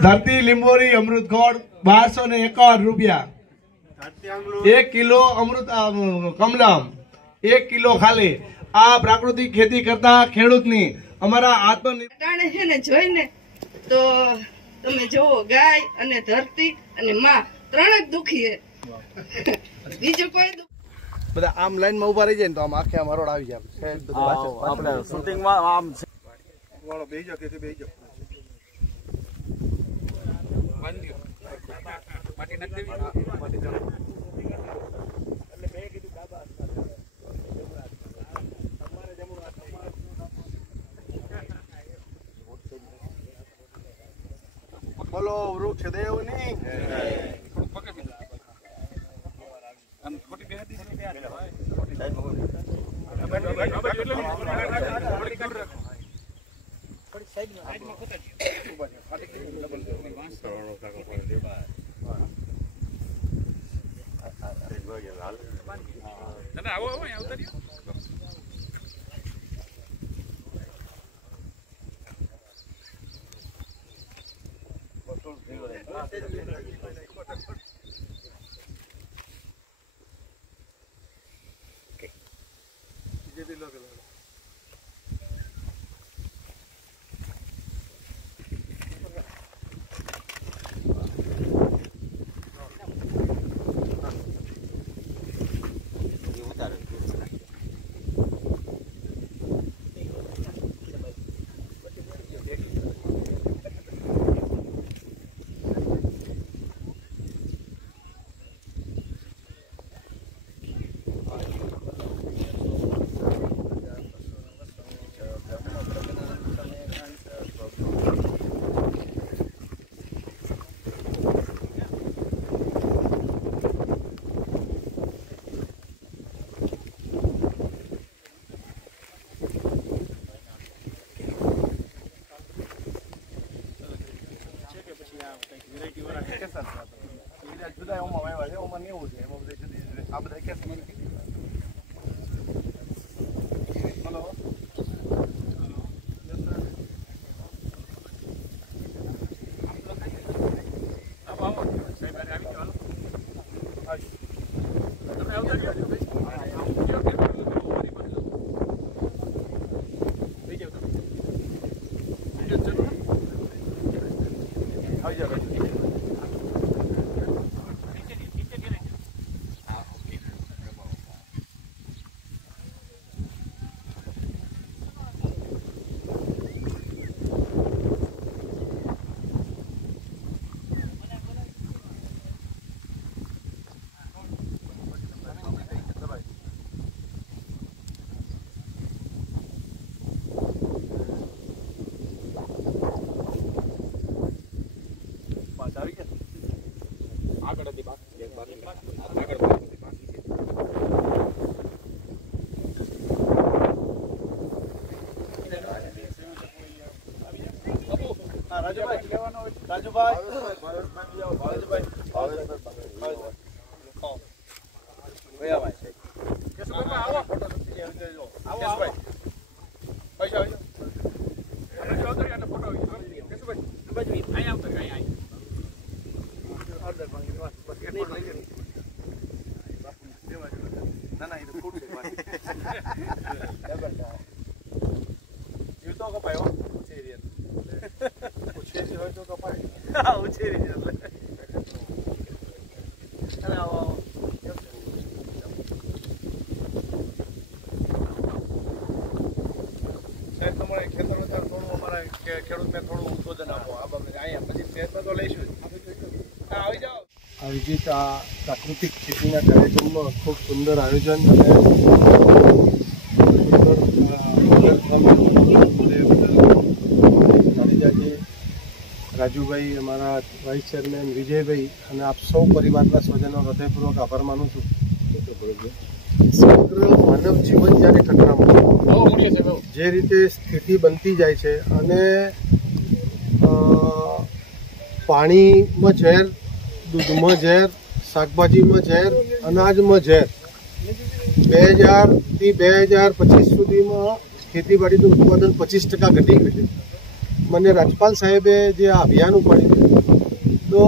धरती लिंबोरी अमृत गोड़ 1251 रुपया। 1 किलो अमृत कमलम 1 किलो खाली। आ प्राकृतिक खेती करता खेडूतनी अमरा आत्मनिर्भर है ने जोईने तो तमे जोवो गाय अने धरती अने मां त्रण ज दुखी है। बीजो कोई બધા આમ લાઈન માં ઉભા રહી જાય ને તો આમ આખે આમ હરોડ આવી જાય છે બધું આપણે શૂટિંગ માં આમ વાળો બેહી જાવ કે બેહી જાવ બાંધ્યો માટી નથી દેવી માટી જાવ એટલે મેં કીધું બાબા તમારે જમો બોલો વૃક્ષ દેવની विजिट आ प्राकृतिक खेती कार्यक्रम में खूब सुंदर आयोजन राजू भाई अमरा वाइस चेरमेन विजय भाई आप सौ परिवार स्वजनों हृदयपूर्वक आभार मानु छू। समग्र मानव जीवन जयरे खतरा जे रीते स्थिति बनती जाए छे अने पानी में झेर दूध में झेर शाकभाजी में झेर अनाज में झेर 2000 થી 2025 सुधी में खेतीबाड़ी उत्पादन 25% घटी गयु। માન્ય રાજ્યપાલ સાહેબે જે આ અભિયાન ઉપાડ્યું તો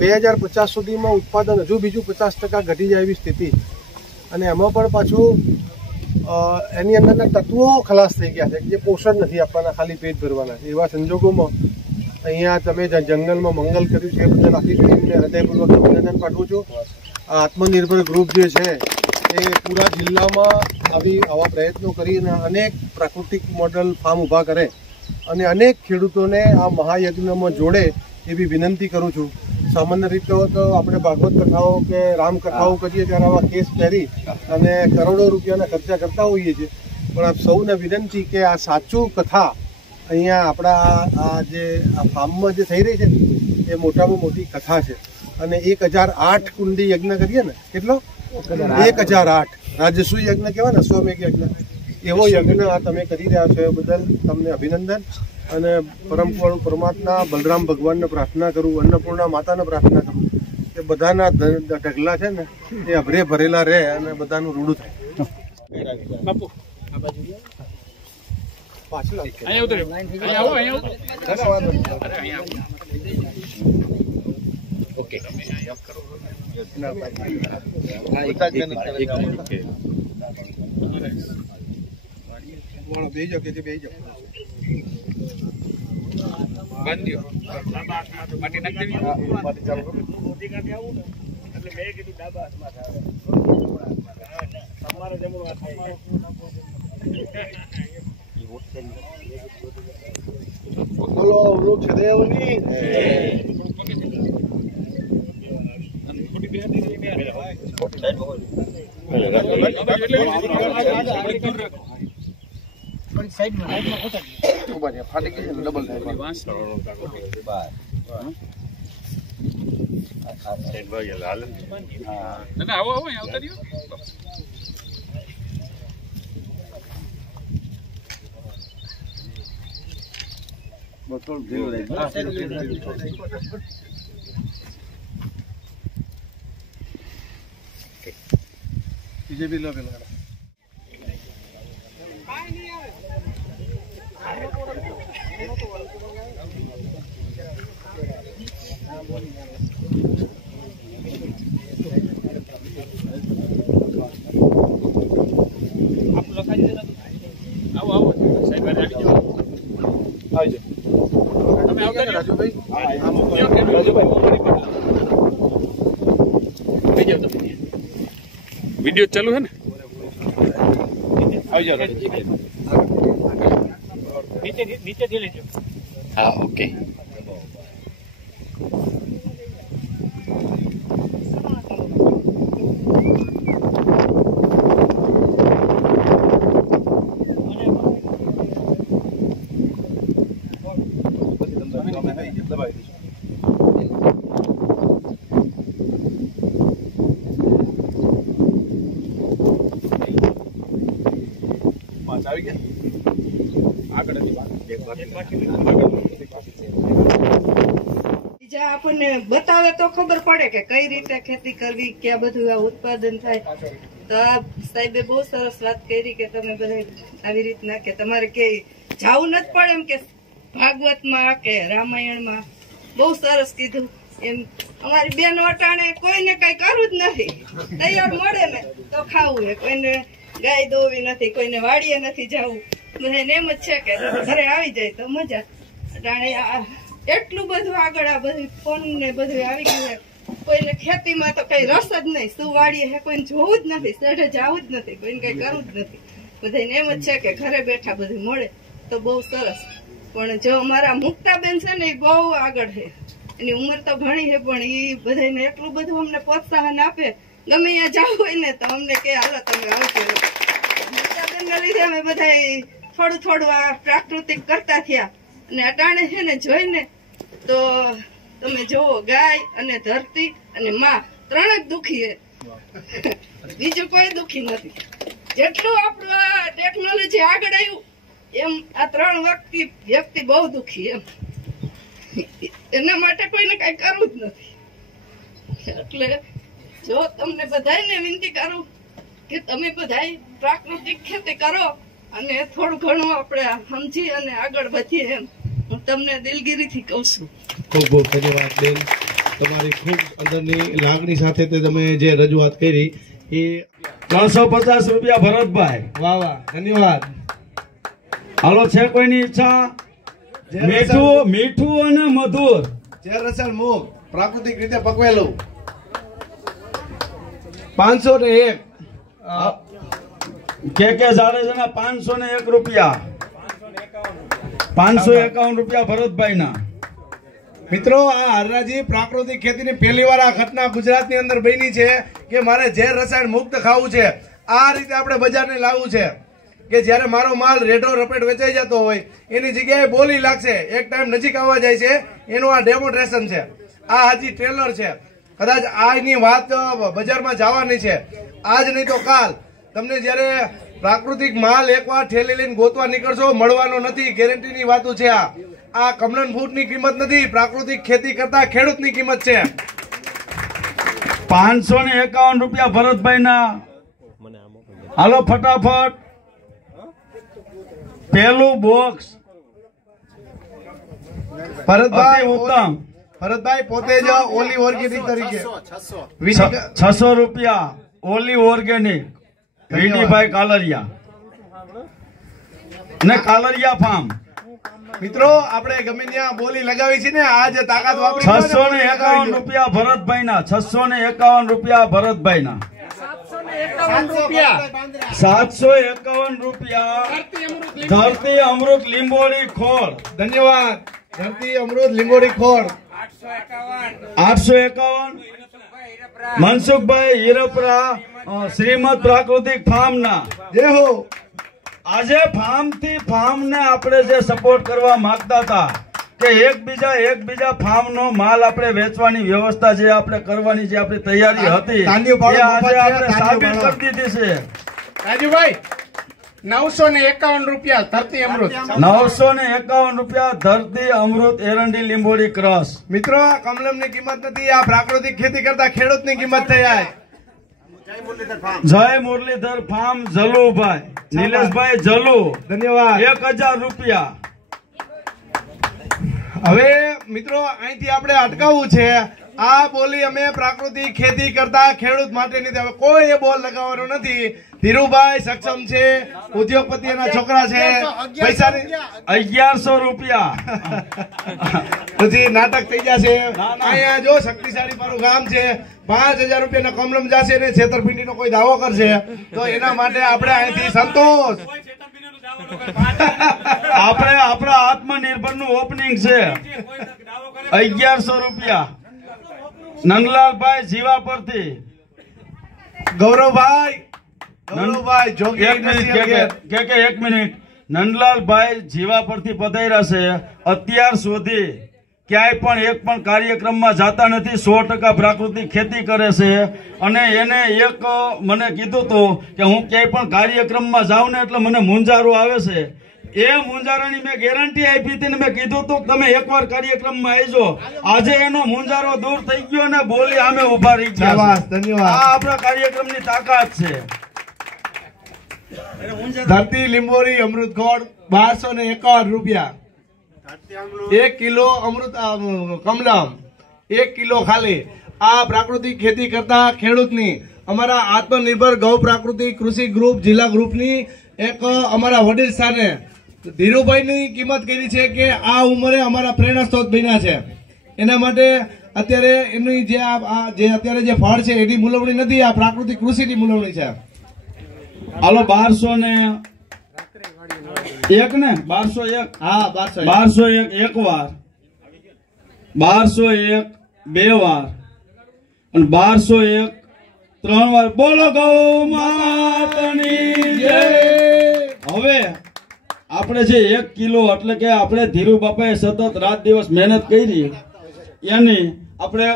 2050 સુધીમાં ઉત્પાદન હજુ બીજું 50% ઘટી જાય એવી સ્થિતિ, અને એમાં પણ પાછું એની અંદરના તત્વો ખલાસ થઈ ગયા છે જે પોષણ નથી આપવાના, ખાલી પેટ ભરવાના. એવા સંજોગોમાં અહીંયા તમે જંગલમાં મંગલ કર્યું છે એ બદલ આખી ટીમને હૃદયપૂર્વક અભિનંદન પાઠવું છું. આ આત્મનિર્ભર ગ્રુપ જે છે એ પૂરા જિલ્લામાં આવા પ્રયત્નો કરીને અનેક પ્રાકૃતિક મોડલ ફાર્મ ઊભા કરે અને અનેક ખેડૂતોને આ મહાયજ્ઞમાં જોડે એવી વિનંતી કરું છું. સામાન્ય રીતે તો આપણે ભાગવત કથાઓ કે રામકથાઓ કરીએ ત્યારે આવા કેસ પહેરી અને કરોડો રૂપિયાના ખર્ચા કરતા હોઈએ છીએ, પણ આપ સૌને વિનંતી કે આ સાચું કથા અહીંયા આપણા આ ફાર્મમાં જે થઈ રહી છે ને એ મોટામાં મોટી કથા છે. અને 1008 કુંડી યજ્ઞ કરીએ ને, કેટલો 1008 રાજસુ યજ્ઞ કહેવાય ને, અશ્વમેઘ યજ્ઞ, એવો યજ્ઞ આ તમે કરી રહ્યા છો એ બદલ તમને અભિનંદન. અને પરમ કૃપાળુ પરમાત્મા બલરામ ભગવાનને પ્રાર્થના કરું, અન્નપૂર્ણા માતાને પ્રાર્થના કરું કે બધાના ઢગલા છે ને એ અભરે ભરેલા રહે અને બધાનું રૂડું થાય. બોલો વૃક્ષદેવની ફાટી ગઈ ડબલ બીજેપી લો પેલા વિડિયો ચાલુ है ना, नीचे दे लीजिए. हाँ ओके. બીજા આપણને બતાવે તો ખબર પડે કે કઈ રીતે ખેતી કરવી, ક્યાં બધું આ ઉત્પાદન થાય. તો આ સાહેબે બહુ સરસ વાત કરી કે તમે બધા આવી રીતના કે તમારે કે જાવું નથી પડે એમ કે ભાગવતમાં કે રામાયણમાં. બહુ સરસ કીધું એમ. અમારી બેન વટાણે કોઈને કઈ કરવું જ નથી, તૈયાર મળે ને તો ખાવું છે. કોઈને ગાય દોવી નથી, કોઈને વાડીએ નથી જવું, બધાને એમ જ છે કે ઘરે આવી જાય તો મજા. અટાણે એટલું બધું આગળ આ બધું ફોન ને બધું આવી ગયું. કોઈને ખેતીમાં તો કઈ રસ જ નહીં, શું વાડીએ છે કોઈને જોવું જ નથી, શેઠે જવું જ નથી, કોઈને કઈ કરવું જ નથી. બધાને એમ જ છે કે ઘરે બેઠા બધું મળે તો બહુ સરસ. પણ જો અમારા મુક્તાબેન છે ને એ બહુ આગળ છે, એની ઉંમર તો ઘણી છે, પણ એ બધાને એટલું બધું અમને પ્રોત્સાહન આપે. ગમે ત્યાં જવું હોય ને તો અમને કે હાલો તમે આવજો. મુક્તાબેનના લીધે અમે બધા થોડું થોડું આ પ્રાકૃતિક કરતા થયા. અને અટાણે છે ને જોઈને તો તમે જોવો, ગાય અને ધરતી અને માં ત્રણ જ દુખી છે, બીજું કોઈ દુખી નથી. જેટલું આપણું આ ટેકનોલોજી આગળ આવ્યું એમ આ ત્રણ વ્યક્તિ બહુ દુખી એમ. એના માટે કોઈને કઈ કરવું જ નથી. એટલે જો તમને બધાને વિનંતી કરું કે તમે બધા પ્રાકૃતિક ખેતી કરો અને થોડું ઘણું આપણે સમજી અને આગળ વધીએ એમ હું તમને દિલગીરીથી કહું છું. ખૂબ ખૂબ ધન્યવાદ બેન, તમારી ખૂબ અંદરની લાગણી સાથે તમે જે રજૂઆત કરી એ 350 રૂપિયા ભરતભાઈ. વાહ વાહ, ધન્યવાદ. હાલો, છે કોઈની ઈચ્છા? મીઠું અને મધુર ઝેર રસલ મૂગ પ્રાકૃતિક રીતે પકવેલું 501. કે જાડેજાના 501 રૂપિયા. 551 રૂપિયા ભરતભાઈ ના. મિત્રો, આ હરરાજી પ્રાકૃતિક ખેતીની પહેલી વાર આ ઘટના ગુજરાતની અંદર બની છે કે મારે ઝેર રસાયણ મુક્ત ખાવું છે. આ રીતે આપણે બજારને લાવવું છે કે જ્યારે મારો માલ રેડો રપેટ વેચાઈ જતો હોય એની જગ્યાએ બોલી લાગશે. એક ટાઈમ નજીક આવવા જાય છે, એનું આ ડેમોન્સ્ટ્રેશન છે. આ હજી ટ્રેલર છે. કદાચ આની વાત બજારમાં જવાની છે. આજ નહીં તો કાલ તમને જ્યારે પ્રાકૃતિક માલ એકવાર ઠેલી લઈને ગોતવા નીકળશો, મળવાનો નથી. ગેરંટીની વાતો છે. આ કમલન ફૂડની કિંમત નથી, પ્રાકૃતિક ખેતી કરતા ખેડૂતની કિંમત છે. 551 રૂપિયા ભરતભાઈ ના. હાલો ફટાફટ, પેલું બોક્સ. ભરતભાઈ પોતે જ ઓલી ઓર્ગેનિક તરીકે 600 રૂપિયા ઓલી ઓર્ગેનિક રીડીભાઈ કાલરિયા ને કાલરિયા ફાર્મ. મિત્રો, આપણે ગમે ત્યાં બોલી લગાવી છે ને, આ જે તાકાત વાપરી 651 રૂપિયા ભરતભાઈ ના. 651 રૂપિયા ભરતભાઈ ના. 751 રૂપિયા ધરતી અમૃત લીંબોડી ખોળ. ધન્યવાદ. ધરતી અમૃત લીંબોડી ખોળ 851 મનસુખભાઈ હીરપરા શ્રીમદ પ્રાકૃતિક ફાર્મ ના. જય હો. આજે ફાર્મ ને આપણે જે સપોર્ટ કરવા માંગતા હતા કે એકબીજા ફાર્મ નો માલ આપણે વેચવાની વ્યવસ્થા જે આપણે કરવાની જે આપણી તૈયારી હતી એ આજે આપણે સાબિત કરી દીધી છે. રાજુભાઈ 951 રૂપિયા ધરતી અમૃત. 951 રૂપિયા ધરતી અમૃત એરંડી લીંબોડી ક્રસ. મિત્રો, આ કમલમની કિંમત નથી, આ પ્રાકૃતિક ખેતી કરતા ખેડૂતની કિંમત થઈ. જય મુરલીધર ફાર્મ જલુભાઈ નિલેશભાઈ જલુ. ધન્યવાદ. 1000 રૂપિયા. હવે મિત્રો, અહીંથી આપણે અટકાવવું છે. આ બોલી અમે પ્રાકૃતિક ખેતી કરતા ખેડૂત માટેની છે. હવે કોઈ એ બોલ લગાવવાનો નથી. ધીરુભાઈ સક્ષમ છે, ઉદ્યોગપતિ એના છોકરા છે. પૈસાની 1100 રૂપિયા. પછી નાટક થઈ જશે. અહીંયા જો શક્તિશાળી મારું ગામ છે, 5000 રૂપિયાના કમલમ જશે ને છેતરપિંડીનો કોઈ દાવો કરશે તો એના માટે આપણે અહીંથી સંતોષ. આપણે આપણા આત્મનિર્ભર નું ઓપનિંગ છે. 1100 રૂપિયા નંદલાલભાઈ જીવા પરથી. ગૌરવભાઈ એક મિનિટ. નંદલાલભાઈ જીવા પરથી પધાર્યા છે. અત્યાર સુધી ક્યાંય પણ એક પણ કાર્યક્રમમાં જાતા નથી. 100% પ્રાકૃતિક ખેતી કરે છે. અને એને એક મને કીધું હતું કે હું ક્યાંય પણ કાર્યક્રમમાં જાઉં ને એટલે મને મૂંઝારો આવે છે. એ મૂંઝારાની મેં ગેરંટી આપી હતી ને મેં કીધું હતું તમે એકવાર કાર્યક્રમમાં આવજો. આજે એનો મૂંઝારો દૂર થઈ ગયો ને બોલી અમે ઉભા રહી ગયા. ધન્યવાદ. આ આપણા કાર્યક્રમની તાકાત છે. ધરતી લીંબોરી અમૃત ગોળ 1251 રૂપિયા. 1 કિલો અમૃત કમલમ 1 કિલો ખાલી. આ પ્રાકૃતિક ખેતી કરતા ખેડૂતની અમારા આત્મનિર્ભર ગૌ પ્રાકૃતિક કૃષિ ગ્રુપ જિલ્લા ગ્રુપની એક અમારા વડીલ સ્થાને ધીરુભાઈની કિંમત કરી છે કે આ ઉંમરે અમારા પ્રેરણા સ્ત્રોત બન્યા છે. એના માટે અત્યારે એની જે અત્યારે જે ફળ છે એની મૂલવણી નથી, આ પ્રાકૃતિક કૃષિની મૂલવણી છે. હાલો 1201 ને 1201. હા, 1201 એક વાર, 1201 બે વાર અને 1201 3 વાર. બોલો ગૌ માતની જય. હવે આપણે જે 1 કિલો એટલે કે આપણે ધીરુ બાપાએ સતત રાત દિવસ મહેનત કરી એની આપણે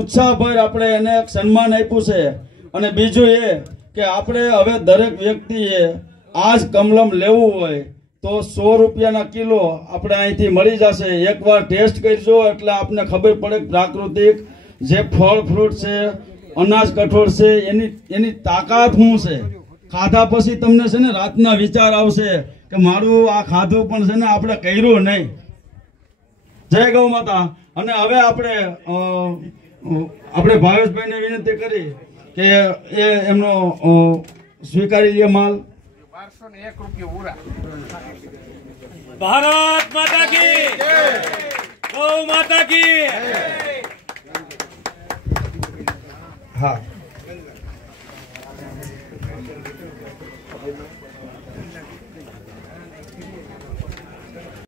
ઉત્સાહભર આપણે એને સન્માન આપ્યું છે. અને બીજું એ કે આપણે હવે દરેક વ્યક્તિએ આ જ કમલમ લેવું હોય તો 100 રૂપિયાના કિલો આપણે અહીંથી મળી જશે. એકવાર ટેસ્ટ કરજો એટલે આપને ખબર પડે કે પ્રાકૃતિક જે ફળ ફ્રૂટ છે, અનાજ કઠોળ છે એની તાકાત શું છે. ખાધા પછી તમને છે ને રાતના વિચાર આવશે કે મારું આ ખાધું પણ છે ને આપણે કર્યું નહીં. જય ગૌ માતા. અને હવે આપણે ભાવેશભાઈને વિનંતી કરી કે એ એમનો સ્વીકારી લે માલ. ભારત માતા કી ગૌ માતા કી. હા